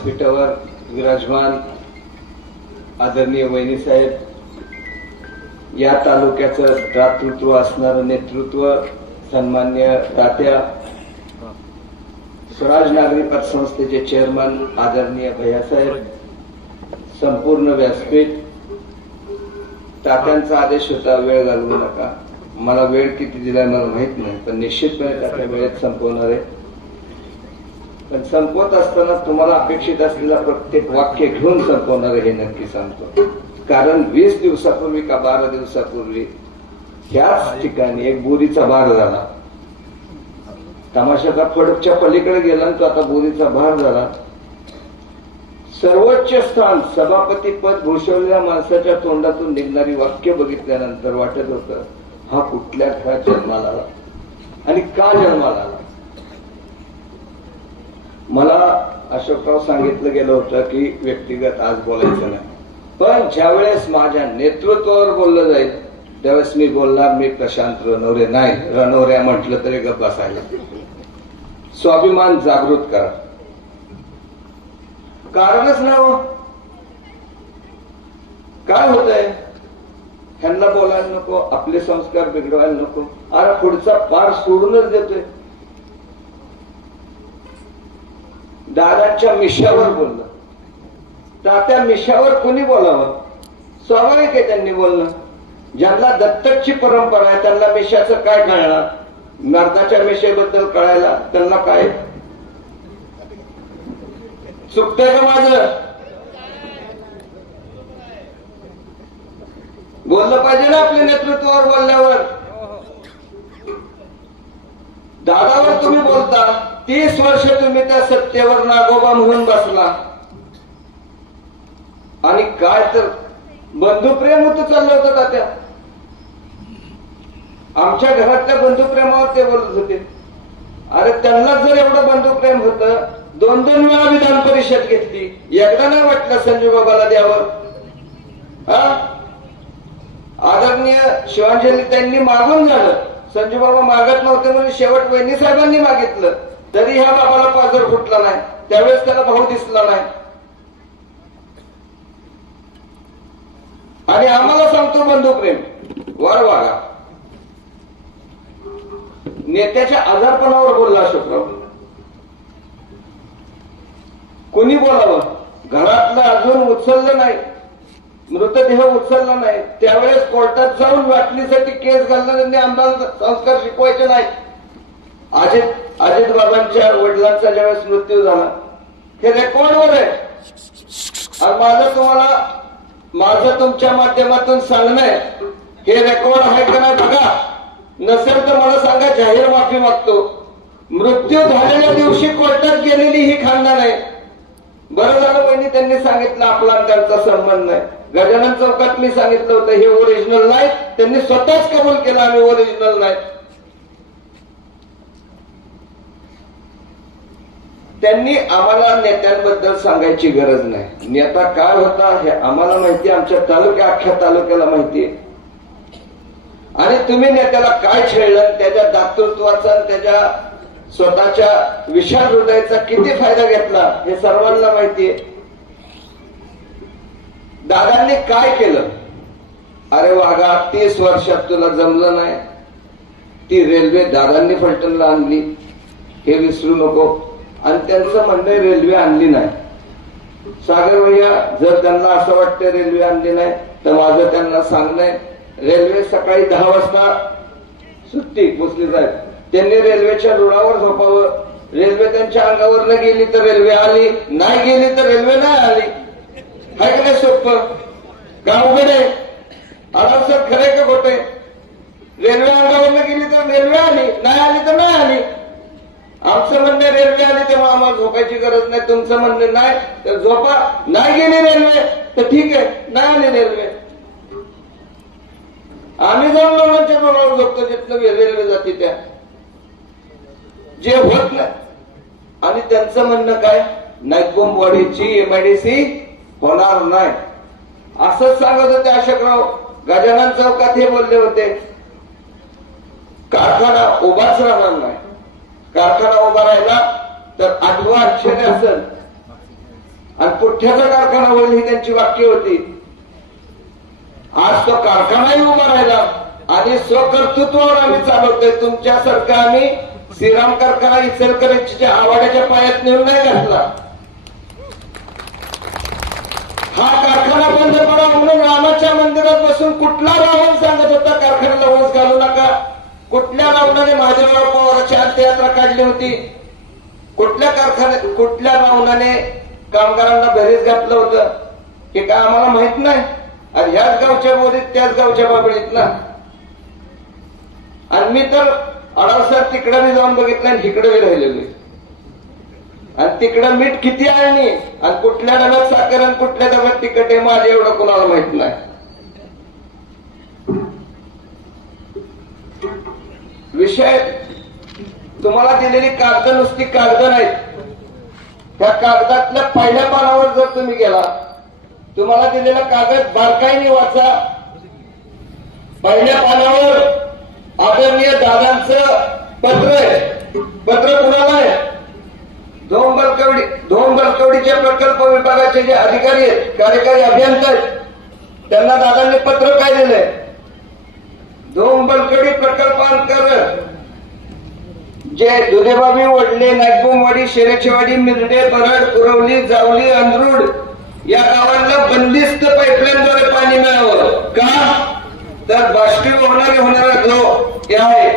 व्यासपीठावर विराजमान आदरणीय वहिनी साहेब या तालुक्याचं दातृत्व असणारं नेतृत्व सन्मान्य तात्या स्वराज नागरी पतसंस्थेचे चेअरमन आदरणीय भैयासाहेब संपूर्ण व्यासपीठ तात्यांचा आदेश होता वेळ घालवू नका. मला वेळ किती दिलाय मला माहीत नाही पण निश्चितपणे तात्या वेळेत संपवणार आहे. पण संपवत असताना तुम्हाला अपेक्षित असलेलं प्रत्येक वाक्य घेऊन संपवणार हे नक्की सांगतो. कारण वीस दिवसापूर्वी का बारा दिवसापूर्वी त्याच ठिकाणी एक बोरीचा भार झाला. तमाशाचा फडकच्या पलीकडे गेला आणि तो आता बोरीचा भार झाला. सर्वोच्च स्थान सभापती पद भूषवलेल्या माणसाच्या तोंडातून निघणारी वाक्य बघितल्यानंतर वाटत होतं हा कुठल्या जन्माला आला? आणि का जन्माला आला? मला अशोकराव सांगितलं गेलं होतं की व्यक्तिगत आज बोलायचं नाही. पण ज्यावेळेस माझ्या नेतृत्वावर बोललं जाईल त्यावेळेस मी बोलणार मी प्रशांत रणवरे नाही. रणवऱ्या म्हटलं तरी गप्प बसायला स्वाभिमान जागृत करा. कारणच ना हो. काय होतंय? ह्यांना बोलायला नको आपले संस्कार बिघडवायला नको. अरे पुढचा पार सोडूनच देतोय. दादांच्या मिशावर बोललं तात्या मिशावर कोणी बोलावं? स्वाभाविक आहे त्यांनी बोलणं. ज्यांना दत्तकची परंपरा आहे त्यांना मिशाचं काय कळणार? मर्दाच्या मिशेबद्दल कळायला त्यांना काय? चुकतंय का माझं? बोललं पाहिजे ना आपल्या नेतृत्वावर बोलल्यावर. दादावर तुम्ही बोलता. तीस वर्ष तुम्ही त्या सत्तेवर नागोबा म्हणून बसला. आणि काय तर बंधुप्रेम होत चाललं होतं का त्या आमच्या घरातल्या बंधुप्रेमावर ते बोलत होते. अरे त्यांना जर एवढं बंधुप्रेम होत दोन दोन वेळा विधान परिषद घेतली. एकदा नाही वाटलं संजय बाबाला द्यावं. हा? आदरणीय शिवांजली त्यांनी मागून झालं. संजू बाबा मागत नव्हते म्हणून शेवट वहिनी साहेबांनी मागितलं. तरी ह्या बाबाला पाजर फुटला नाही. त्यावेळेस त्याला भाऊ दिसला नाही. आणि आम्हाला सांगतो बंधुप्रेम वर वागा. नेत्याच्या आजारपणावर बोलला अशोकराव कोणी बोलावं? घरातलं अजून उचललं नाही. मृतदेह उचलला नाही. त्यावेळेस कोर्टात जाऊन वाटणीसाठी केस घालणार आणि आम्हाला संस्कार शिकवायचे नाही अजित अजित बाबांच्या वडिलांचा ज्यावेळेस मृत्यू झाला हे रेकॉर्डवर आहे. आणि माझं तुम्हाला माझं तुमच्या माध्यमातून सांगणं आहे हे रेकॉर्ड आहे का नाही बघा. नसेल तर मला सांगा जाहीर माफी मागतो. मृत्यू झालेल्या दिवशी कोर्टात गेलेली ही खानदान आहे. बरं झालं वहिनी त्यांनी सांगितलं आपला आणि त्यांचा संबंध नाही. गजानन चौकात मी सांगितलं होतं हे ओरिजिनल नाही. त्यांनी स्वतःच कबूल केलं आम्ही ओरिजिनल नाही. त्यांनी आम्हाला नेत्यांबद्दल सांगायची गरज नाही. नेता काय होता हे आम्हाला माहिती आमच्या तालुक्या अख्ख्या तालुक्याला माहिती आणि तुम्ही नेत्याला काय छेडलं? त्याच्या दातृत्वाचा आणि त्याच्या स्वतःच्या विशाल हृदयाचा किती फायदा घेतला? हे सर्वांना माहिती आहे. दादांनी काय केलं? अरे वाघा तीस वर्षात तुला जमलं नाही. ती रेल्वे दादांनी फलटणला आणली. हे विसरू नको. आणि त्यांचं म्हणणं रेल्वे आणली नाही. सागर भैया जर त्यांना असं वाटतं रेल्वे आणली नाही तर माझं त्यांना सांगणं रेल्वे सकाळी दहा वाजता सुट्टी पोचली साहेब. त्यांनी रेल्वेच्या रुळावर झोपावं. रेल्वे त्यांच्या अंगावर न गेली तर रेल्वे आली नाही गेली तर रेल्वे नाही आली. हाय का नाही सोपं? का उघड खरे का खोटे रेल्वे अंगावर गेली तर रेल्वे आली नाही आली तर नाही आली. आमचं म्हणणं रेल्वे आली तेव्हा आम्हाला झोपायची गरज नाही तुमचं म्हणणं नाही तर झोपा. नाही गेली रेल्वे तर ठीक आहे नाही आली रेल्वे. आम्ही जाऊन लोकांच्या डोळ्यावर झोपतो जिथलं रेल्वे जाते त्या. जे होत नाही. आणि त्यांचं म्हणणं काय? नाईकबोंबवाडीची एमआयडीसी होणार नाही. असंच सांगत होते अशोकराव गजानन चौकात हे बोलले होते. कारखाना उभाच राहणार नाही. कारखाना उभा राहिला तर आठवा आश्चर्य असेल आणि पुठ्ठ्याचा कारखाना होईल ही त्यांची वाक्य होती. आज तो कारखानाही उभा राहिला आणि स्वकर्तृत्वावर आम्ही चालवतोय. तुमच्यासारखं आम्ही श्रीराम कारखाना इचलकरंजीच्या आवाड्याच्या पायात नेऊन नाही घातला. हा कारखाना बंद पडा म्हणून रामाच्या मंदिरात बसून कुठला रावण सांगत होता कारखान्याला ओस घालू नका. कुठल्या रावणाने महादेवराव पवारांची अंत्ययात्रा काढली होती? कुठल्या कारखान्यात कुठल्या रावणाने कामगारांना घरीच घातलं होतं? हे काय आम्हाला माहीत नाही? आणि ह्याच गावच्या बोलीत त्याच गावच्या बाबडीत ना? आणि मी तर अडासात तिकडं मी जाऊन बघितलं आणि इकडे मी राहिलेलो आणि तिकडं मीठ किती आहे आणि कुठल्या डब्यात साखर आणि कुठल्या डब्यात तिकट आहे माझे एवढं कोणाला माहीत नाही. विषय तुम्हाला दिलेली कागद नुसती कागद नाहीत. त्या कागदातल्या पहिल्या पानावर जर तुम्ही गेला तुम्हाला दिलेला कागद बारकाईने वाचा. पहिल्या पानावर आदरणीय दादांचं पत्र आहे. पत्र कुणाला आहे? धोम बलकवडी धोम बलकवडीच्या प्रकल्प विभागाचे जे अधिकारी आहेत कार्यकारी अभियंता आहेत त्यांना दादांनी पत्र काय दिलंय? दोन बलकडी प्रकल्पांतर्गत जे दुधेबाबी वडले नागबोमवाडी शेरेचेवाडी मिरडे बरड कुरवली जावली अंधरूड या गावांना बंदिस्त पाईपलाईनद्वारे पाणी मिळावं. का? तर बाष्पीभवनाने होणारा जो हे आहे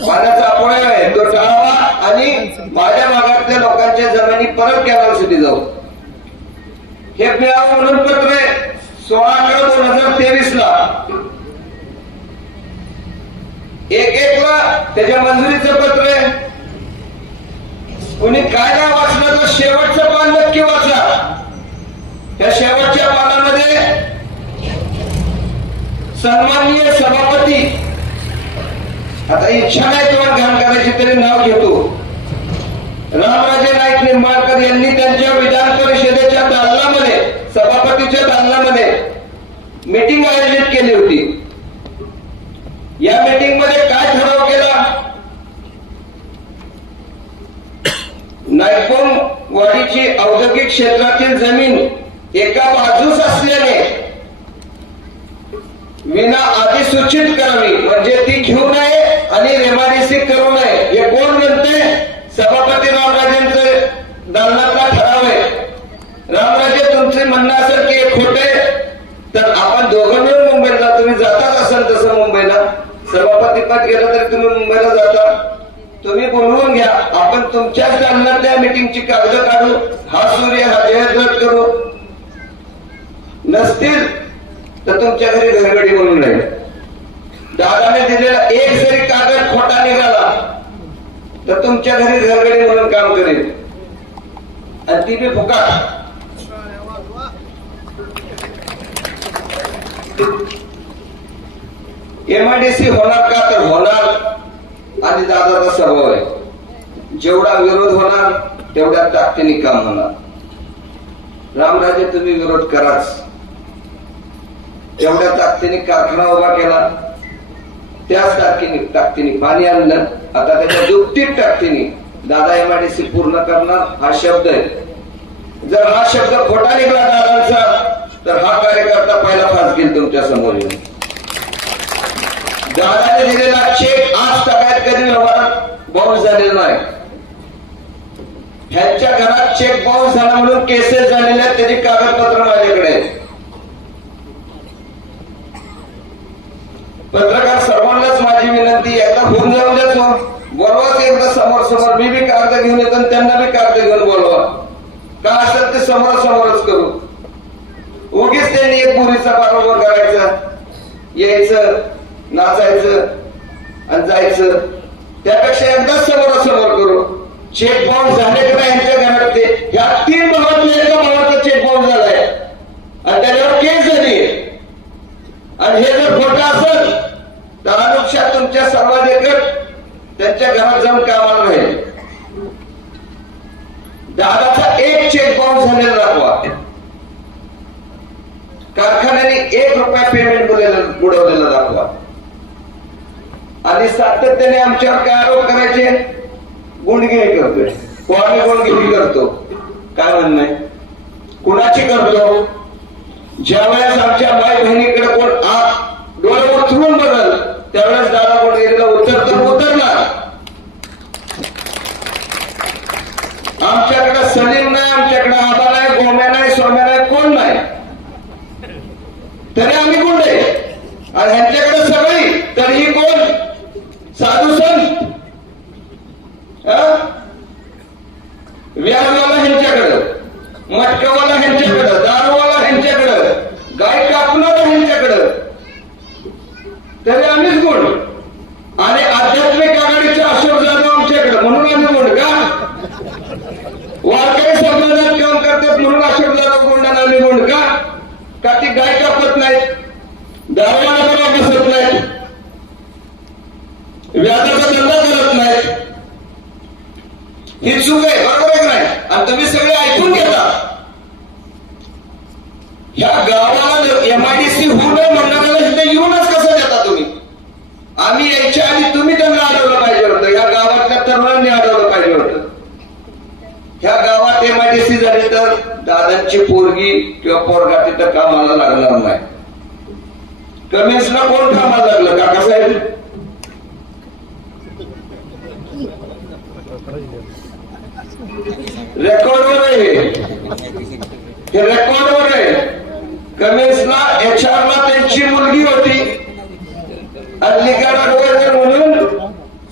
पाण्याचा अपव्यय आहे तो टाळावा आणि माझ्या भागातल्या लोकांच्या जमिनी परत कॅनल कॅनलसाठी जाऊ. हे मिळावं म्हणून पत्र सोळा अकरा दोन हजार तेवीस ला एक एक ला त्याच्या मंजुरीचं पत्र आहे कुणी काय काय वाचलं तर शेवटचं पान नक्की वाचा. त्या शेवटच्या पानामध्ये सन्माननीय सभापती आता इच्छा नाही तेव्हा घाण करायची तरी नाव घेतो. रामराजे नाईक निंबाळकर यांनी त्यांच्या विधान परिषदेच्या दालनामध्ये सभापतीच्या दालनामध्ये मीटिंग आयोजित केली होती. या मीटिंगमध्ये काय ठराव केला? नायकोम वाडीची औद्योगिक क्षेत्रातील जमीन एका बाजूस असल्याने विना अधिसूचित करावी. म्हणजे ती घेऊ नये आणि रेमाडेसी करू नये. हे कोण म्हणते सभापती रामराजेंचे दालनातला ठराव आहे. रामराजे तुमचे म्हणणं असेल की हे खोटे तर आपण दोघं मिळून मुंबईला जा. तुम्ही जातात असाल तसं मुंबईला सभापती गेलं तरी तुम्ही मुंबईला जाता. तुम्ही बोलवून घ्या. आपण तुमच्याच दालनातल्या मिटिंगची कागद काढू. हा सूर्य हा जयद्रथ करू. नसतील तर तुमच्या घरी घरगडी म्हणून राहील दादाने दिलेला एक जरी कागद खोटा निघाला तर तुमच्या घरी घरगडी म्हणून काम करेल. आणि ती बी फुकाट एमआयडीसी होणार का तर होणार. आणि दादाचा स्वभाव आहे जेवढा विरोध होणार तेवढ्या ताकदीने काम होणार. रामराजे तुम्ही विरोध कराच. तेवढ्या ताकदीने कारखाना उभा केला. त्याच ताकदीने ताकदीने पाणी आणलं. आता त्याच्या दुपटीत ताकदीने दादा एमआयडीसी पूर्ण करणार हा शब्द आहे. जर हा शब्द खोटा निघाला दादांचा तर हा कार्यकर्ता पहिला फास घेईल तुमच्यासमोर येऊन. दादाने दिलेला चेक आज तगायत कधी व्यवहारात बाउन्स झालेला नाही. ह्यांच्या घरात चेक बाउन्स झाला म्हणून केसेस झालेले आहेत त्याची कागदपत्र माझ्याकडे. पत्रकार सर्वांनाच माझी विनंती आता एकदा होऊन जाऊन देतो बोलवाच एकदा समोर समोर मी बी कागद घेऊन येतो आणि त्यांना बी कागद घेऊन बोलवा. का असेल ते समोर समोरच करू. उगीच त्यांनी एक पुरीचा बरोबर करायचा. यायचं. नाचायचं आणि जायचं. त्यापेक्षा एकदा समोरासमोर करू. चेक बाउंड झाले की नाही यांच्या घरात ते ह्या तीन भावातल्या एका भावाचा चेक बाउंड झालाय. आणि त्याच्यावर केस झाली. आणि हे जर खोटं असेल तर अनुक्षा तुमच्या सर्वाधिकट त्यांच्या घरात जाऊन कामाला राहील. दादाचा एक चेक बाउंड झालेला दाखवा. कारखान्याने एक रुपया पेमेंट बुडवलेला दाखवा. आणि सातत्याने आमच्यावर काय आरोप करायचे? गुंडगिरी करतोय. को आम्ही गुंडगिरी करतो? काय म्हणणं आहे? कुणाची करतो? ज्यावेळेस आमच्या माय बहिणीकडे कोण आ डोळे उचलून बघल त्यावेळेस दादा कोण మేము వ్యవహరించగలరు మట్టి వల్ల హింసకడు దాని दादांची पोरगी किंवा पोरगा तिथं कामाला लागणार नाही. कमिन्सला कोण कामाला लागलं? काकासाहेब रेकॉर्डवर आहे. हे. रेकॉर्डवर आहे. कमिन्सला एच ला त्यांची मुलगी होती. अलीगड ऍडवायझर म्हणून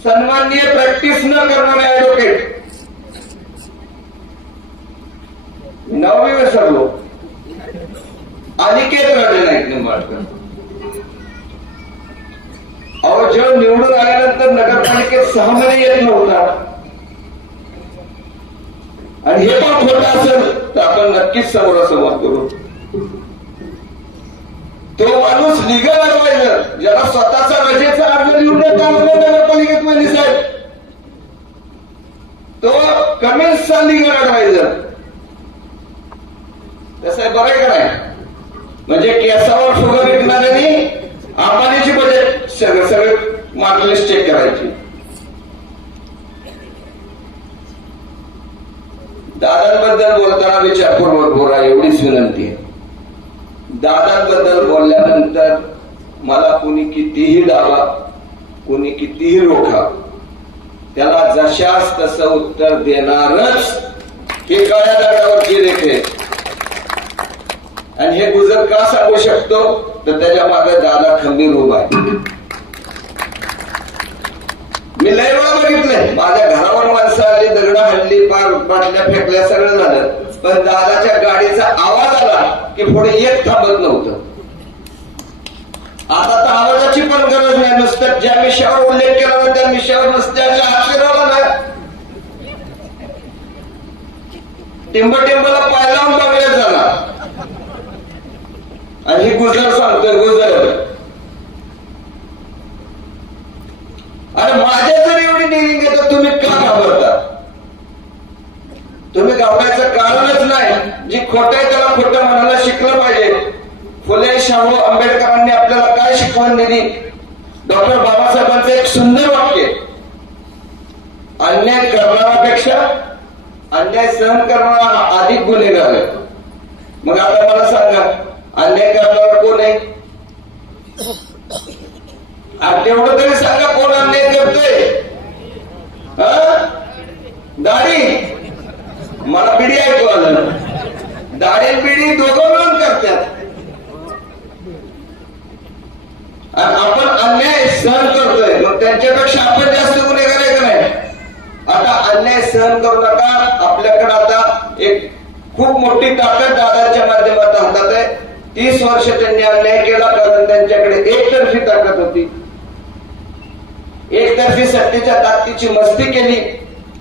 सन्माननीय प्रॅक्टिस न करणारे ऍडव्होकेट नाव मी विसरलो अनिकेत राजे नाईक निंबाळकर अहो जेव्हा निवडून आल्यानंतर नगरपालिकेत सहा महिने येत नव्हता आणि हे पण खोटं असेल तर आपण नक्कीच समोरासमोर करू। तो माणूस लिगल ऍडवायझर ज्याला स्वतःचा रजेचा अर्ज लिहून देता नगरपालिकेत वहिनी साहेब। तो कमिन्सचा लिगल ऍडवायझर तसं आहे बरं आहे का नाही? म्हणजे केसावर शुगर विकणाऱ्यांनी अंबानीची बजेट सगळं सगळं मार्कलिस्ट चेक करायची. दादांबद्दल बोलताना विचारपूर्वक बोला एवढीच विनंती आहे. दादांबद्दल बोलल्यानंतर मला कोणी कितीही डावा कोणी कितीही रोखा त्याला जशास तसं उत्तर देणारच हे काळ्या दगडावरची रेखे आणि हे गुजर का सांगू शकतो? तर त्याच्यामागे दादा खंबीर उभा आहे. मी लय वेळा बघितलंय. माझ्या घरावर माणसं आली दगड हल्ली पार बाटल्या फेकल्या सगळं झालं. पण दादाच्या गाडीचा आवाज आला की पुढे एक थांबत नव्हतं. आता तर आवाजाची पण गरज नाही. नुसतं ज्या विषयावर उल्लेख केला ना त्या विषयावर नुसत्याच्या हात फिरवला ना. टिंब टिंबला पाय बघण्यात झाला. आणि हे गुजर सांगतोय? गुजर अरे माझ्या जर एवढी डिलिंग घेतात तुम्ही का घाबरता? तुम्ही घाबरायचं कारणच नाही. जी खोट आहे त्याला खोटं म्हणायला शिकलं पाहिजे. फुले शाहू आंबेडकरांनी आपल्याला काय शिकवण दिली? डॉक्टर बाबासाहेबांचं एक सुंदर वाक्य अन्याय करणारापेक्षा अन्याय सहन करणारा अधिक गुन्हेगार आहे. मग आता मला सांगा अन्याय करणारा कोण आहे तेवढं तरी सांगा कोण अन्याय करतोय. दाढी. मला बिडी ऐकू आलं दाढी पिढी बिडी दोघं मिळून करतात. आणि आपण अन्याय सहन करतोय. मग त्यांच्यापेक्षा आपण जास्त गुन्हेगार आहे का नाही? आता अन्याय सहन करू नका. आपल्याकडे आता एक खूप मोठी ताकद दादांच्या माध्यमात हातात तीस वर्ष त्यांनी अन्याय केला कारण त्यांच्याकडे एकतर्फी ताकद होती. एकतर्फी सत्तेच्या ताकदीची मस्ती केली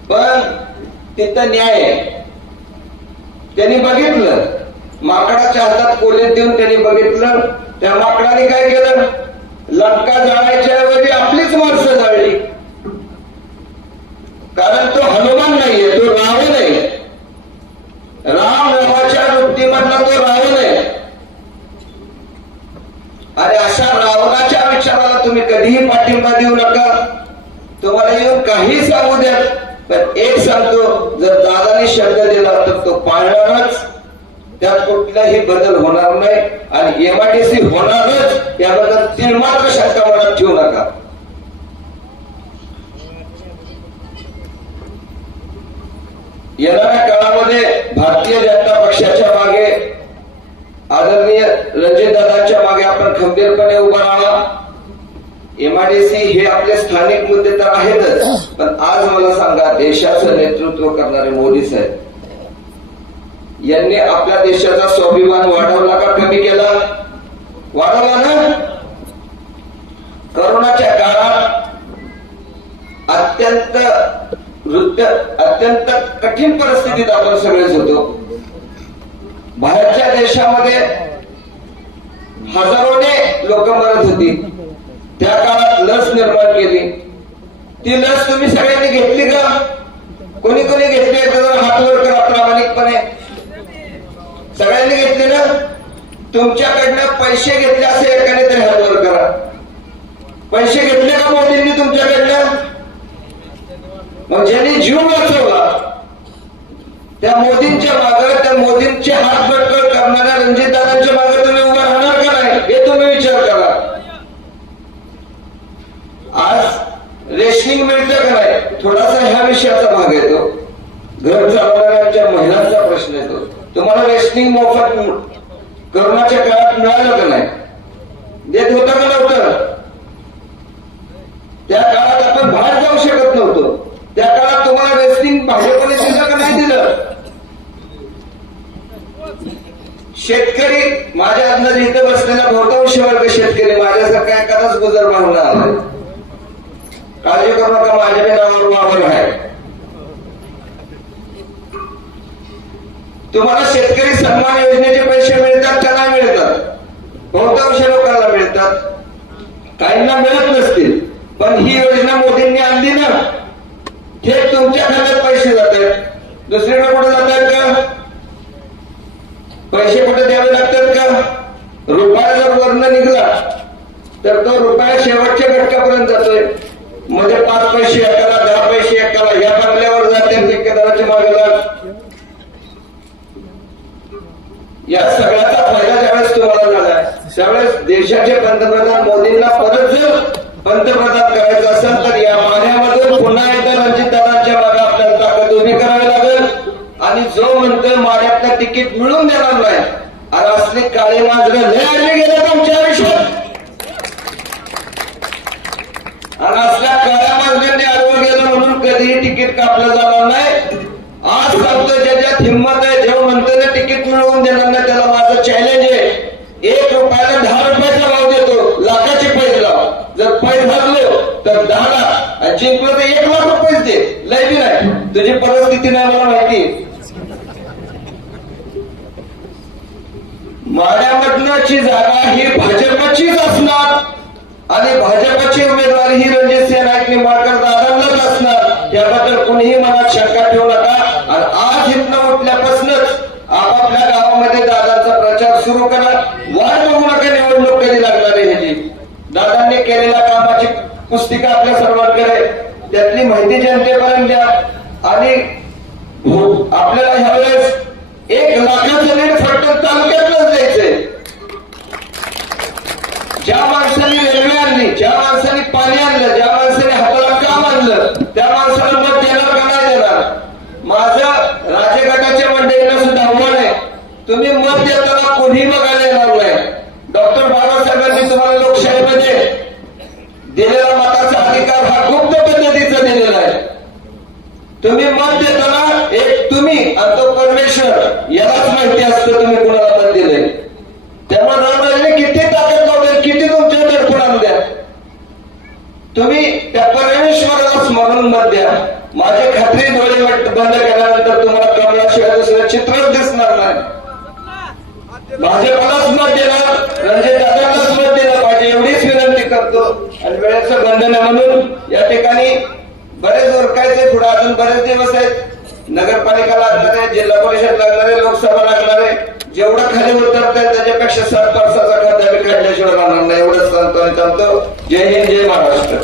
पण तिथं न्याय आहे. त्यांनी बघितलं माकडाच्या हातात कोलेत देऊन त्यांनी बघितलं त्या माकडाने काय केलं? लंका जाळायच्या ऐवजी आपलीच माणसं जाळली. कारण तो हनुमान नाहीये तो रावण आहे. राम नावाच्या वृत्तीमधला तो रावण आहे आणि अशा रावणाच्या विचाराला तुम्ही कधीही पाठिंबा देऊ नका. तुम्हाला येऊन काही सांगू द्या. पण एक सांगतो जर दादाने शब्द दिला तर तो पाळणारच. त्यात कुठलाही बदल होणार नाही आणि एमआयडीसी होणारच याबद्दल तीन मात्र शंका मनात ठेवू नका. येणाऱ्या काळामध्ये भारतीय जनता पक्षाच्या मागे आदरणीय रणजितदादांच्या मागे आपण खंबीरपणे उभा राहा एमआयडीसी हे आपले स्थानिक मुद्दे तर आहेतच पण आज मला सांगा देशाचं नेतृत्व करणारे मोदी साहेब यांनी आपल्या देशाचा स्वाभिमान वाढवला का कमी केला? वाढवला ना? करोनाच्या काळात अत्यंत वृद्ध अत्यंत कठीण परिस्थितीत आपण सगळेच होतो. बाहेरच्या देशामध्ये हजारोने लोक मरत होती. त्या काळात लस निर्माण केली. ती लस तुम्ही सगळ्यांनी घेतली का? कोणी कोणी घेतली हातवर करा प्रामाणिकपणे. सगळ्यांनी घेतली ना? तुमच्याकडनं पैसे घेतले असे एकाने तरी हातवर करा. पैसे घेतले का मोदींनी तुमच्याकडनं? म्हणजे मग ज्यांनी जीव वाचवला त्या मोदींच्या मागे त्या मोदींचे हात बटकळ करणाऱ्या रणजितदादांच्या मागे तुम्ही उभा राहणार का नाही हे तुम्ही विचार करा. आज रेशनिंग मिळतं का नाही थोडासा ह्या विषयाचा भाग येतो. घर चालवणाऱ्यांच्या महिलांचा प्रश्न येतो. तुम्हाला रेशनिंग मोफत करोनाच्या काळात मिळालं का नाही? देत होता का नव्हतं त्या काळात आपण बाहेर जाऊ शकत नव्हतो. त्या काळात तुम्हाला रेस्टिंग भाजपने दिलं का नाही दिलं शेतकरी माझ्या अंदाज इथं बसलेला बहुतांश वर्ग शेतकरी माझ्यासारखा एखादाच गुजर मागणं आलाय. काळजी करू नका माझ्या नावावर वावर आहे. तुम्हाला शेतकरी सन्मान योजनेचे पैसे मिळतात का नाही मिळतात? बहुतांश लोकांना मिळतात. काहींना मिळत नसतील पण ही योजना मोदींनी आणली ना. थेट तुमच्या खात्यात पैसे जात आहेत दुसरीकडे कुठे जात आहेत का? पैसे कुठे द्यावे लागतात का? रुपया जर वर्ण निघला तर तो रुपया शेवटच्या घटकापर्यंत जातोय. मध्ये पाच पैसे एकाला दहा पैसे एकाला या बंगल्यावर जाते ठेकेदाराच्या मागेला. या सगळ्याचा फायदा ज्यावेळेस तुम्हाला झालाय त्यावेळेस देशाचे पंतप्रधान मोदींना परत जर पंतप्रधान करायचं असेल तर या मान्यामधून पुन्हा एकदा रणजितदादांच्या दादा आणि म्हणतोय माड्यातलं तिकीट मिळून देणार नाही. अरे असले काळे मांजरे लय आले गेले आमच्या आयुष्यात. आणि असल्या काळ्या माणसांनी आडवं गेलं म्हणून कधीही तिकीट कापलं जाणार नाही. आज सांगतो ज्याच्यात हिंमत आहे जेव्हा म्हणतो ना तिकीट मिळवून देणार नाही त्याला माझं चॅलेंज आहे. एक रुपयाला दहा रुपयाचा भाव देतो लाखाचे पैसे लाव. जर पैसे भागलो तर दहा लाख. आणि जिंकलो तर एक लाख रुपयेच दे. लय बी नाही. तुझी परिस्थिती नाही मला माहिती. माड्यामधनची जागा ही भाजपचीच असणार. आणि भाजपची उमेदवारी ही रणजित सिंह नाईक निंबाळकर दादांनाच असणार. याबद्दल कुणीही मनात शंका ठेवू नका. आणि आज इथनं उठल्यापासूनच आपापल्या गावामध्ये दादांचा प्रचार सुरू करा. वाट बघू नका निवडणूक कधी लागणार आहे ह्याची. दादांनी केलेल्या कामाची पुस्तिका आपल्या सर्वांकडे त्यातली माहिती जनतेपर्यंत द्या. आणि हो, आपल्याला ह्यावेळेस एक लाखाचं लीड फटक तालुक्यातच द्यायचंय. ज्या माणसाने रेल्वे आणली ज्या माणसाने पाणी आणलं ज्या माणसाने हाताला काम आणलं त्या माणसाला मत देणार का नाही देणार? माझं राजगटाच्या मंडळीला सुद्धा आव्हान आहे. तुम्ही मत देताना कोणी बघायला येणार नाही. डॉक्टर बाबासाहेबांनी तुम्हाला लोकशाहीमध्ये दिलेला मताचा अधिकार हा गुप्त पद्धतीचा दिलेला आहे. तुम्ही मत देता तुम्ही आणि तो परमेश्वर यालाच माहिती असतं तुम्ही कुणाला पण दिले त्यामुळे रामराजे किती ताकद लावते किती तुमच्या दडपण आणल्या तुम्ही त्या परमेश्वराला स्मरण मत द्या. माझे खात्री डोळे बंद केल्यानंतर तुम्हाला कमळाशिवाय दुसरं चित्रच दिसणार नाही. भाजपलाच मत देणार रणजित दादालाच मत दिलं. पाहिजे एवढीच विनंती करतो. आणि वेळेचं बंधन म्हणून या ठिकाणी बरेच ओरकायचे पुढे अजून बरेच दिवस आहेत. नगरपालिका लागणार आहे जिल्हा परिषद लागणार आहे लोकसभा लागणार आहे जेवढं खाली उतरत आहे त्याच्यापेक्षा सात वर्षाचा खात्या काढल्याशिवाय राहणार नाही. एवढंच सांगतो आणि सांगतो जय हिंद जय महाराष्ट्र.